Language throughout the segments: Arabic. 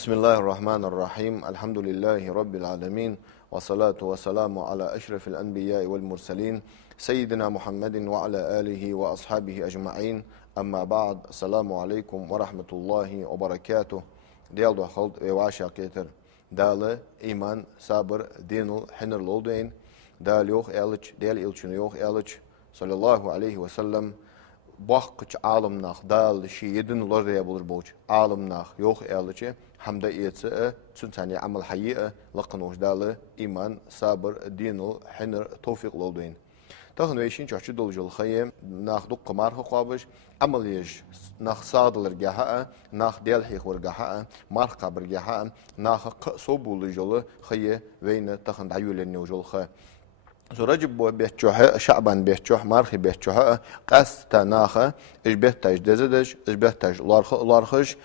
بسم الله الرحمن الرحيم الحمد لله رب العالمين والصلاة والسلام على أشرف الأنبياء والمرسلين سيدنا محمد وعلى آله وأصحابه أجمعين أما بعد السلام عليكم ورحمة الله وبركاته ديال دو خلط وعاشا كيتر دال إيمان صبر دينو حنر لولدين دال يوخ إلج ديال إلشن يوخ إلج صلى الله عليه وسلم باقç alımnaq dal şi yedin lorya bulur boç alımnaq yox elçi hamda iyetse tsuntani amal hayy laqnuş dalı iman sabır dinu hinr tawfiq lodin تاخن ويشين تشجد الجل خيم ناخ دق قمار خقابش عمليش ناخ صادل رجحاء ناخ ديال حيخ ورجحاء مار قبر رجحاء ناخ صوب الجل خيه وين تاخن دعيول النوجل خ رجب بيتشوه شعبان بيتشوه مارخي بيتشوه قست ناخه اش بيتاج دزدش اش بيتاج لارخش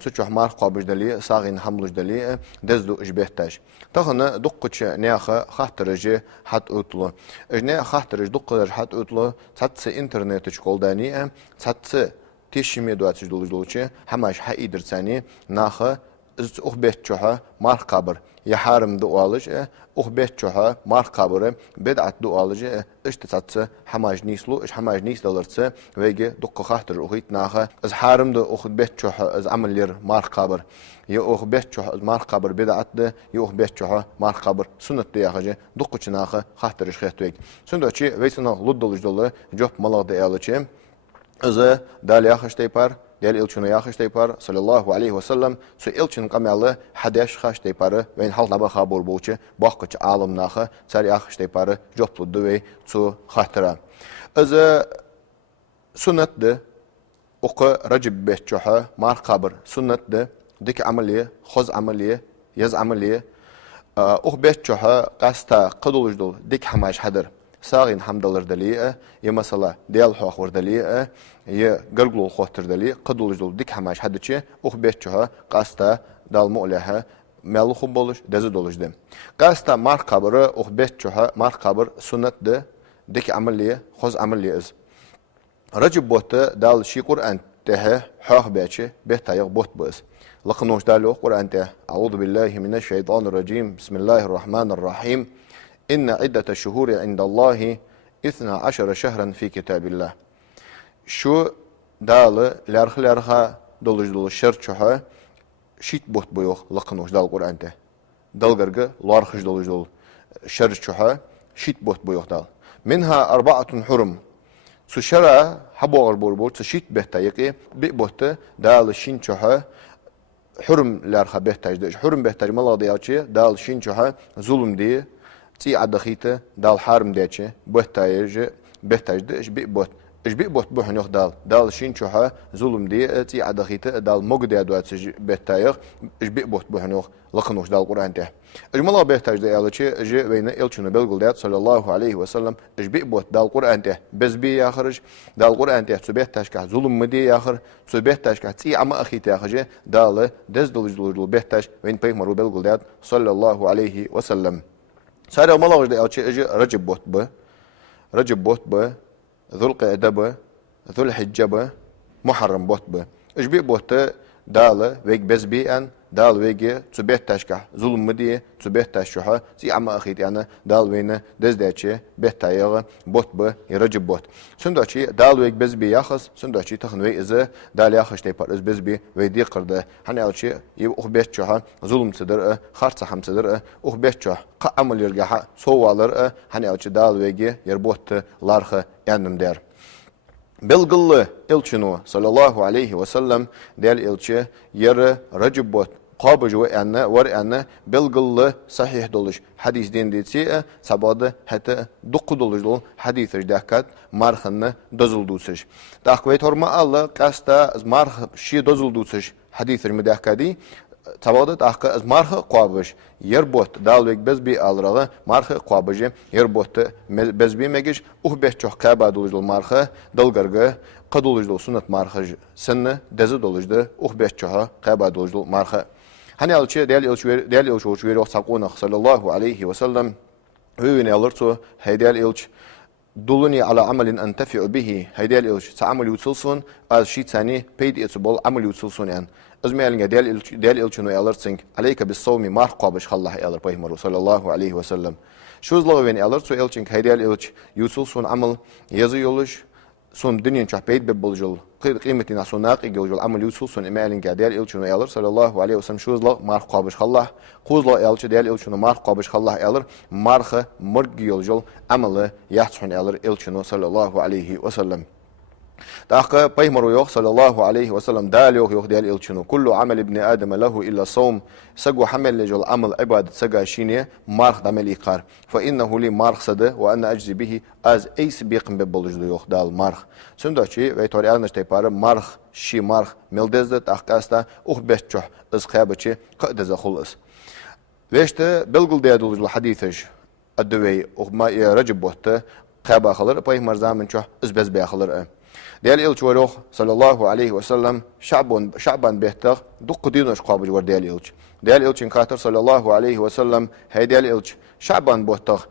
تشوه مارخ قابج دلي ساغين حملج دلي دزدو اش بيتاج تخنا دقش ناخه خاطرجي حت اوتلو اجنا خاطرج دقش حت اوتلو تاتس انترنت شكول داني تاتس تيشمي دواتش دولجلوچي هماش حيدر ثاني ناخه از اوخ بيتشوه مارخ قبر يحارم دوالج اوخ بيتشوه مارخ قبر بدعت دوالج اشتتاتس حماج نيسلو اش حماج نيس دلرتس ويجي دق خاطر اوخيت ناخه از حارم دو اوخ بيتشوه از عملير مارخ قبر يا اوخ بيتشوه از مارخ قبر بدعت يا اوخ بيتشوه مارخ قبر سنت دياخه دقچ ناخه خاطر خيتويك سندوچي ويسنا لودولج دول جوب مالا ديالچي از دال ياخش تيبار ديال إلشون ياخش تيبار صلى الله عليه وسلم سو إلشون قميله حداش خش تيبار وين حال نبا خابور بوچه باقچ عالم ناخه سر ياخش تيبار جوبلو دوي سو خاطره از سنت ده اوق رجب بيتشوها مار قبر سنت ده ديك عمليه خز عمليه يز عمليه اوق بيتشوها قاستا قدولج دول ديك حماش حدر ساغين حمدلر دليئة يا مثلا ديال حوخور دليئة يا قرقلو خوتر دليئة قدولج دول ديك حماش حدتشي اوخ بيتشوها قاستا دال مؤلها مالو خوب بولش دزي دولج دم قاستا مار قبر اوخ بيتشوها مار قبر سنت ده ديك عملية خوز عملية از رجب بوت دال شي قرآن تها حوخ بيتشي بيتايق بوت بس لقنوش دالو قرآن ته أعوذ بالله من الشيطان الرجيم بسم الله الرحمن الرحيم إن عدة الشهور عند الله 12 شهرا في كتاب الله شو دال لارخا دولج دول شرچها شيت بوت بيوخ لقنوش دال قرآن ته دالغرغ لارخش دولج دول شرچها شيت بوت بيوخ دال منها 4 حرم سشرا حبوغر بوربور تشيت بهتايقي بيبوت دال شينچها حرم لارخا بهتاج حرم بهتاج مالا ديالچي دال شينچها ظلم دي تي عدخيته دال حارم ديتشي بهتاج بهتاج اش بيبوت اش بيبوت بوحنوخ دال شينچوها ظلم دي تي عدخيته دال موج دي دوات بهتاج اش بيبوت بوحنوخ لقنوش دال قران ته اجمالا بهتاج ديالچي اجي بين الچنو بلغل صلى الله عليه وسلم اش بيبوت دال قران ته بس بي ياخرج دال قران ته سبهتاج كا ظلم مدي ياخر سبهتاج كا تي اما اخيت ياخجي دال دزدل بهتاج وين بيمرو بلغل صلى الله عليه وسلم ساري ملاوج دي أوشي أجي رجب بوت به ذو القعدة به ذو الحجة به محرم بوت به إيش بي بوت دالة ويك بس بي أن دال ويجي تبيت تشكح ظلم مدية تبيت تشوها زي عما أخيت أنا دال وين دز داشي بيت تايغ بوت به يرجب بوت سندوشي دال ويك بس بي ياخص سندوشي تخن وي إذا دال ياخش تيبار إز بس بي ويدي قرده هني أوشي يب أخ بيت شوها ظلم صدر خارص حم صدر أخ بيت شوه قامل يرجع سوالر هني أوشي دال ويجي يربوت لارخ ينم دير بلغل إلشنو صلى الله عليه وسلم ديال إلشي ير رجب بوت قابج وأنا ورأنا بلغل صحيح دولش حديث دين ديتسي سباد حتى دق دولش دول حديث جدكت مرخن دزل دوسش تأخويت هرما الله قاستا مرخ شي دزل دوسش حديث المدكدي تبادت أخك از مرخ قابج يربوت دالويك بس بي الرغه مرخ قابج يربوت بس بي مجش اوه بهچوخ قابا دولج مرخ دلغرغه قدولج دول سنت مرخ سنه دزه دولج ده اوه بهچوخ قابا دولج مرخ هني الچه ديال الچ ويرو ساقونه صلى الله عليه وسلم وين يلرتو هيدال الچ دلني على عمل أنتفع به هيدال الچ تعمل يوصلون از شي ثاني بيد اتبول عمل يوصلون يعني ازميلنگا ديال الچنو يالرسنگ عليك بالصوم مار قابش خلاه يالر بيهمر صلى الله عليه وسلم شوز لوين يالر سو الچنگ هيديال الچ يوسل سون عمل يزي يولش سون دنيا چح بيت ببولجل قيمتنا سوناق يجول عمل يوسل سون ايمالنگا ديال الچنو يالر صلى الله عليه وسلم شوز لو مار قابش خلاه قوز لو يالچ ديال الچنو مار قابش خلاه يالر مارخ مرگ يولجل عمل يحسن يالر الچنو صلى الله عليه وسلم تاخ بيمر يوخ صلى الله عليه وسلم دال يوخ ديال الچنو كل عمل ابن ادم له الا صوم سجو حمل لجل عمل عباده سجا شينيه مارخ دمل يقار فانه لي مارخ سد وانا اجزي به از ايس بيقم ببولج يوخ دال مارخ سندوچي ويتوريال نشتيبار مارخ شي مارخ ملدز تاخكاستا اوخ بيچو از خيابچي قدز خلص ويشت بلغل ديادول الحديثش ادوي اوخ ما رجب بوت خيبا خلر بيمر زامن چو از بز بيخلر ديال إلش وروخ صلى الله عليه وسلم شعبان بيهتغ دق دينوش قابج ور ديال إلش ديال إلش كاتر صلى الله عليه وسلم هي ديال إلش شعبان بوهتغ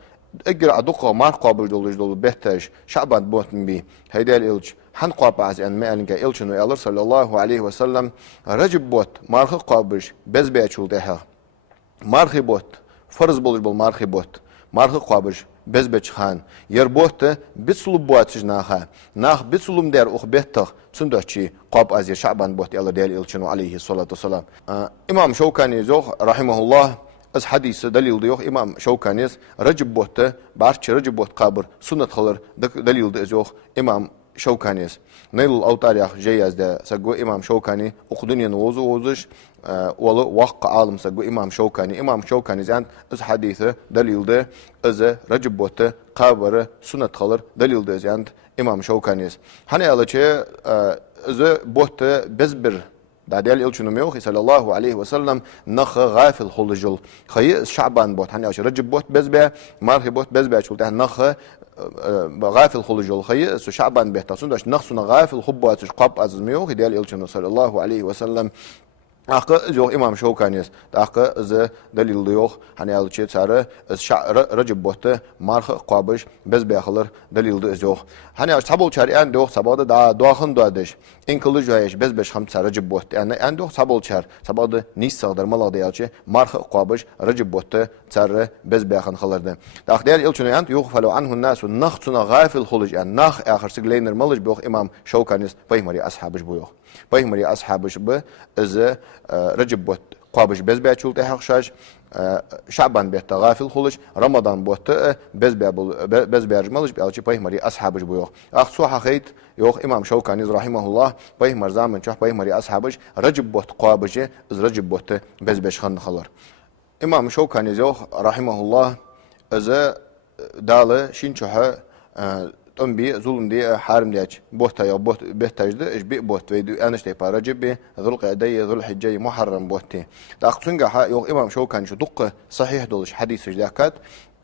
اقرأ دقه مار قابل دول بيهتاج شعبان بوهتن بي هي ديال إلش حن قاب عز أن مالنجا إلش نو صلى الله عليه وسلم رجب بوت مارخ قابج بز بيأتشول ديها مارخي بوت فرز بولج بول مارخي بوت مارخ قابج بز بچخان يربوت بتسلب بواتش ناخا ناخ بتسلم دير اخ بيتخ سندوچي قاب ازير شعبان بوت يلا ديال الچنو عليه الصلاه والسلام امام شوكاني زوخ رحمه الله از حديث دليل ديوخ امام شوكاني رجب بوت بارچ رجب بوت قابر سنت خلر دليل ديوخ امام شوكانيس نيل الأوتار جياز ده سجوا إمام شوكاني أخدني نوزش ولا وق عالم سجوا إمام شوكاني زين إز حديثه دليل ده إز رجب بوته قابر سنة خلر دليل ده زين إمام شوكانيس هني على شيء إز بوته بزبر داديال إلشنو ميوخي صلى الله عليه وسلم نخ غافل خلجل خي شعبان بوت هني عشان رجب بوت بزبه مارخي بوت بزبه شو ده نخ غافل خلجل خي سو شعبان بيهتصون داش نخسنا غافل خبوات قاب أزز ميوخي ديال إلشنو صلى الله عليه وسلم أخ زوج إمام شوكانيس أخ ز دليل ديوخ هني على شيء صار رجب بوته مارخ قابش بز بيخلر دليل ديوخ هني أصحابه شاريان ديوخ سبادة دا داخن دادش إن كل جايش بز بش خمسة رجب بوته يعني عندوخ سبادة شار سبادة نيس صدر ملا ديالش مارخ قابش رجب بوته صار بز بيخن خلرده أخ ديال إلشنو يعني يغفل عنه الناس ونخصنا غافل خلج يعني نخ آخر سجلين ملج بيوخ إمام شوكانيس فيهمري أصحابش بيوخ بيهمري أصحابش ب إذا رجب بوت قابش بز بيتشول تحقشاش شعبان بيت غافل خلش رمضان بوت بز بيرجملش بيالشي بيهمري أصحابش بيوخ أخصوها خيت يوخ إمام شوكاني رحمه الله بيهمر زامن شوح بيهمري أصحابش رجب بوت قابش إذ رجب بوت بز بيشخن خلر إمام شوكاني يوخ رحمه الله إذا دال شين شوها تنبي ظلم دي حارم ديش بوتا يا بوت بيحتاج ده إيش بي بوت ويدو أنا شتي بارجب بي ذو القعدة ذو الحجة محرم بوتي تأخذون جها يوم إمام شو كان شو دقة صحيح دولش حديث جداكات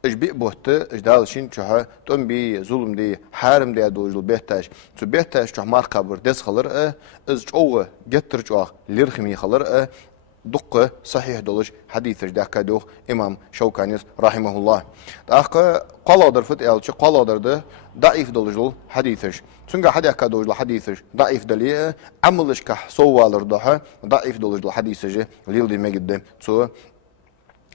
إيش بي بوت إيش دال شين شها تنبي ظلم دي حارم دي دولش بيحتاج تو بيحتاج شو مار قبر دس خلر إز جوه جتر جوه ليرخمي خلر دقة صحيح دولش حديث جداكات دوخ إمام شوكاني رحمه الله تأخذ قال درفت إلش قال درده ضعيف دولجل حديثش سنجا حدا كدولجل حديثش ضعيف دليه عملش كح سوالر ضحى ضعيف دولجل حديثه ليل دي مجد سو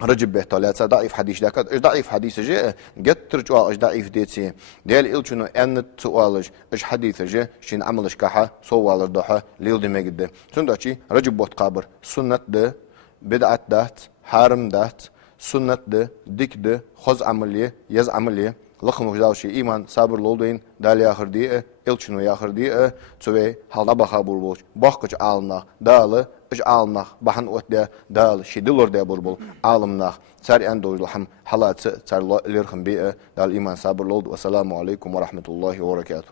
رجب بهتالات ضعيف حديث ذاك ضعيف حديثه جت ترجع ايش ضعيف ديتي ديال إلشنو ان سوالج ايش حديثه شين عملش كح سوالر ضحى ليل دي مجد سنداشي رجب بوت قابر سنة ده بدعت دات حارم دات سنة ده ديك ده خز عمليه يز عمليه لخم وجداوشي إيمان صابر لولدين دال آخر دي إلشنو آخر دي تسوي حالنا بخابور بوش باقش عالمنا دال إج عالمنا بحن وقت ده دال شي دلور ده بربول عالمنا ساري أندوج لحم حالات سار ليرخم بي دال إيمان صابر لولد والسلام عليكم ورحمة الله وبركاته